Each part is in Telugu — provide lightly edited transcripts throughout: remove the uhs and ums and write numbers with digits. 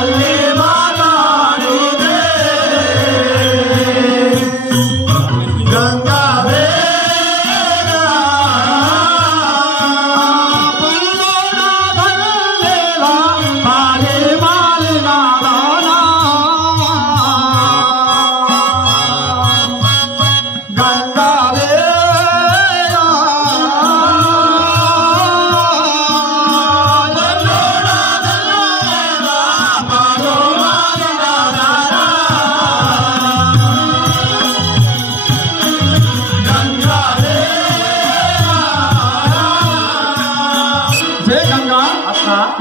మళ్ళీ మాట్లాడుదే గంగా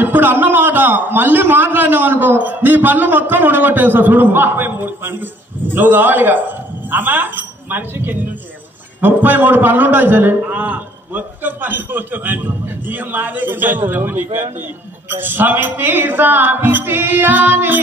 ఇప్పుడు అన్నమాట మళ్ళీ మాట్లాడినావు అనుకో నీ పళ్ళు మొత్తం ఉడగొట్టేస్తా చూడు. నువ్వు కావాలిగా అమ్మా మనిషికి ఎన్ని ఉంటాయి? 33 పళ్ళు ఉంటాయి చెల్లి. మొత్తం పళ్ళు ఇక మాదే సమితి సామితి అని